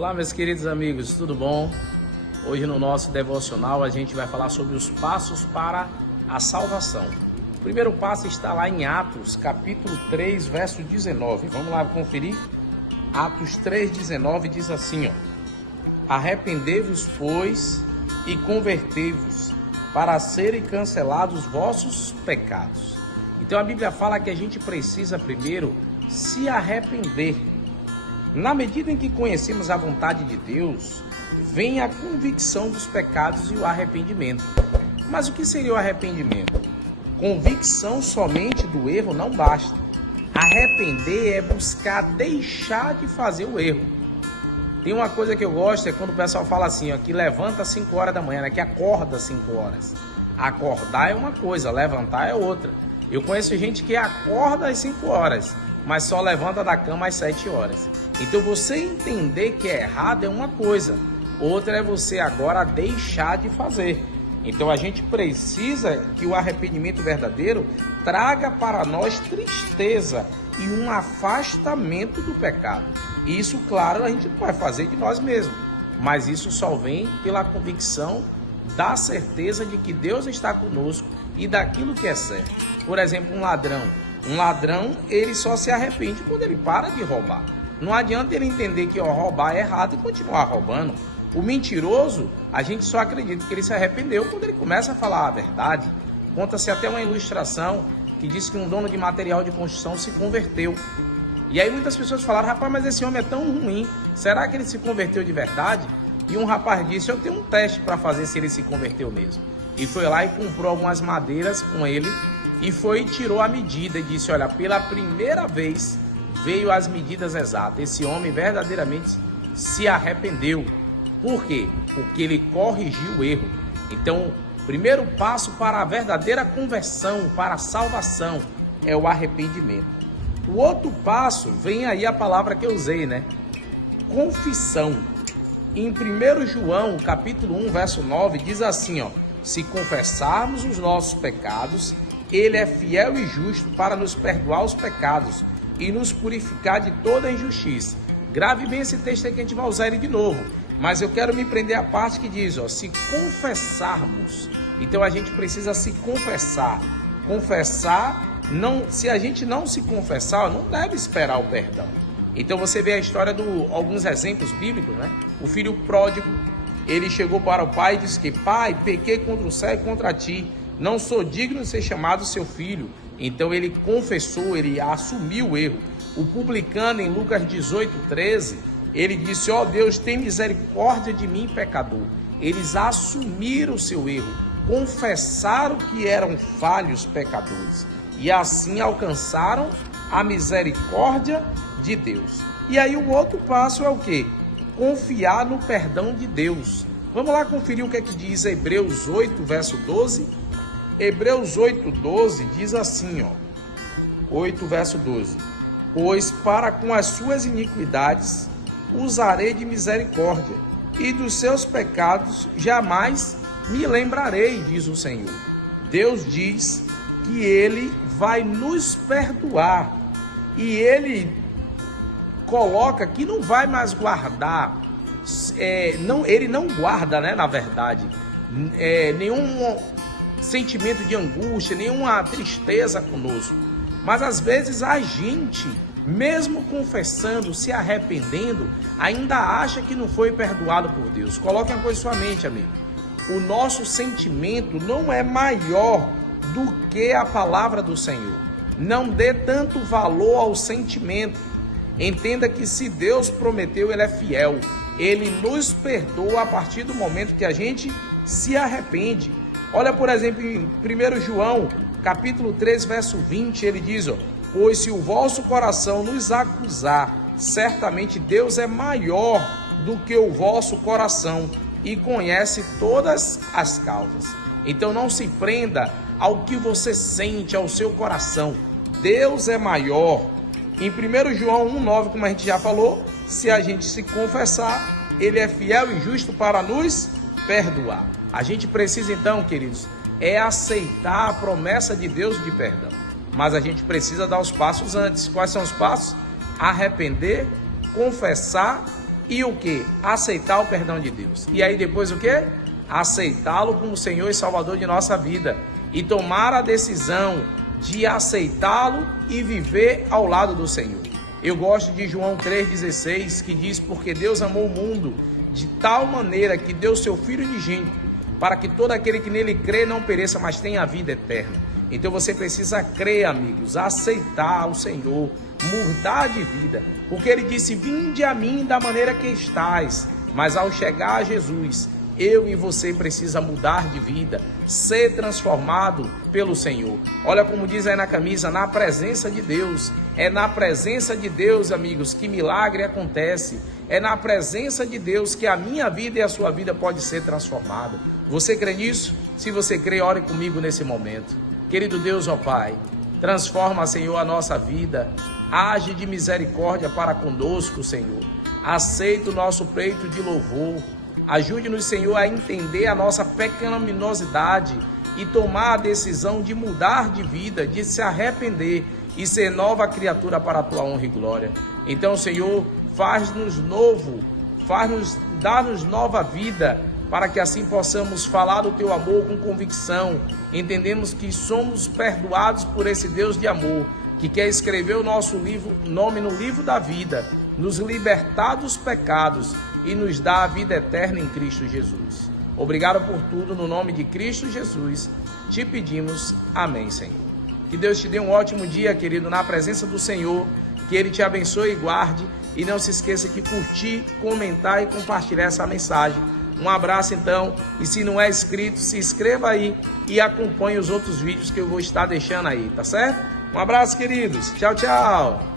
Olá, meus queridos amigos, tudo bom? Hoje no nosso devocional a gente vai falar sobre os passos para a salvação. O primeiro passo está lá em Atos, capítulo 3, verso 19. Vamos lá conferir? Atos 3,19 diz assim, ó: Arrependei-vos, pois, e convertei-vos, para serem cancelados os vossos pecados. Então a Bíblia fala que a gente precisa primeiro se arrepender. Na medida em que conhecemos a vontade de Deus, vem a convicção dos pecados e o arrependimento. Mas o que seria o arrependimento? Convicção somente do erro não basta. Arrepender é buscar deixar de fazer o erro. Tem uma coisa que eu gosto, é quando o pessoal fala assim, ó, que levanta às 5 horas da manhã, né? Que acorda às 5 horas. Acordar é uma coisa, levantar é outra. Eu conheço gente que acorda às 5 horas, mas só levanta da cama às 7 horas. Então você entender que é errado é uma coisa, outra é você agora deixar de fazer. Então a gente precisa que o arrependimento verdadeiro traga para nós tristeza e um afastamento do pecado. Isso, claro, a gente não vai fazer de nós mesmos, mas isso só vem pela convicção da certeza de que Deus está conosco e daquilo que é certo. Por exemplo, um ladrão, ele só se arrepende quando ele para de roubar. Não adianta ele entender que roubar é errado e continuar roubando. O mentiroso, a gente só acredita que ele se arrependeu quando ele começa a falar a verdade. Conta-se até uma ilustração que diz que um dono de material de construção se converteu. E aí muitas pessoas falaram, rapaz, mas esse homem é tão ruim, será que ele se converteu de verdade? E um rapaz disse, eu tenho um teste para fazer se ele se converteu mesmo. E foi lá e comprou algumas madeiras com ele e foi e tirou a medida e disse, olha, pela primeira vez veio as medidas exatas. Esse homem verdadeiramente se arrependeu. Por quê? Porque ele corrigiu o erro. Então, o primeiro passo para a verdadeira conversão, para a salvação, é o arrependimento. O outro passo, vem aí a palavra que eu usei, né? Confissão. Em 1 João, capítulo 1, verso 9, diz assim, ó: se confessarmos os nossos pecados, ele é fiel e justo para nos perdoar os pecados e nos purificar de toda injustiça. Grave bem esse texto aí que a gente vai usar ele de novo. Mas eu quero me prender à parte que diz, ó, se confessarmos. Então a gente precisa se confessar. Confessar, se a gente não se confessar, não deve esperar o perdão. Então você vê a história alguns exemplos bíblicos, né? O filho pródigo, ele chegou para o pai e disse que, pai, pequei contra o céu e contra ti, não sou digno de ser chamado seu filho. Então ele confessou, ele assumiu o erro. O publicano, em Lucas 18:13, ele disse, ó Deus, tem misericórdia de mim, pecador. Eles assumiram o seu erro, confessaram que eram falhos pecadores e assim alcançaram a misericórdia de Deus. E aí o outro passo é o quê? Confiar no perdão de Deus. Vamos lá conferir o que é que diz Hebreus 8, verso 12. Hebreus 8:12 diz assim, ó, 8, verso 12. Pois para com as suas iniquidades usarei de misericórdia, e dos seus pecados jamais me lembrarei, diz o Senhor. Deus diz que Ele vai nos perdoar, e Ele coloca que não vai mais guardar, Ele não guarda, né, na verdade, nenhum sentimento de angústia, nenhuma tristeza conosco. Mas às vezes a gente, mesmo confessando, se arrependendo, ainda acha que não foi perdoado por Deus. Coloque uma coisa em sua mente, amigo. O nosso sentimento não é maior do que a palavra do Senhor. Não dê tanto valor ao sentimento. Entenda que se Deus prometeu, Ele é fiel. Ele nos perdoa a partir do momento que a gente se arrepende. Olha, por exemplo, em 1 João, capítulo 3, verso 20, ele diz, ó, pois se o vosso coração nos acusar, certamente Deus é maior do que o vosso coração e conhece todas as causas. Então não se prenda ao que você sente, ao seu coração. Deus é maior. Em 1 João 1,9, como a gente já falou, se a gente se confessar, Ele é fiel e justo para nos perdoar. A gente precisa então, queridos, aceitar a promessa de Deus de perdão. Mas a gente precisa dar os passos antes. Quais são os passos? Arrepender, confessar e o que? Aceitar o perdão de Deus. E aí depois o que? Aceitá-lo como Senhor e Salvador de nossa vida. E tomar a decisão de aceitá-lo e viver ao lado do Senhor. Eu gosto de João 3,16, que diz: porque Deus amou o mundo de tal maneira que deu seu Filho unigênito, para que todo aquele que nele crê não pereça, mas tenha a vida eterna. Então você precisa crer, amigos, aceitar o Senhor, mudar de vida. Porque ele disse: vinde a mim da maneira que estais. Mas ao chegar a Jesus, eu e você precisa mudar de vida, ser transformado pelo Senhor. Olha como diz aí na camisa: na presença de Deus. É na presença de Deus, amigos, que milagre acontece. É na presença de Deus que a minha vida e a sua vida pode ser transformada. Você crê nisso? Se você crê, ore comigo nesse momento. Querido Deus, ó Pai, transforma, Senhor, a nossa vida. Age de misericórdia para conosco, Senhor. Aceita o nosso peito de louvor. Ajude-nos, Senhor, a entender a nossa pecaminosidade e tomar a decisão de mudar de vida, de se arrepender e ser nova criatura para a Tua honra e glória. Então, Senhor, faz-nos novo, dá-nos nova vida, para que assim possamos falar do Teu amor com convicção. Entendemos que somos perdoados por esse Deus de amor, que quer escrever o nosso nome no livro da vida, nos libertar dos pecados e nos dar a vida eterna em Cristo Jesus. Obrigado por tudo, no nome de Cristo Jesus, te pedimos. Amém, Senhor. Que Deus te dê um ótimo dia, querido, na presença do Senhor, que Ele te abençoe e guarde, e não se esqueça de curtir, comentar e compartilhar essa mensagem. Um abraço, então, e se não é inscrito, se inscreva aí e acompanhe os outros vídeos que eu vou estar deixando aí, tá certo? Um abraço, queridos. Tchau, tchau.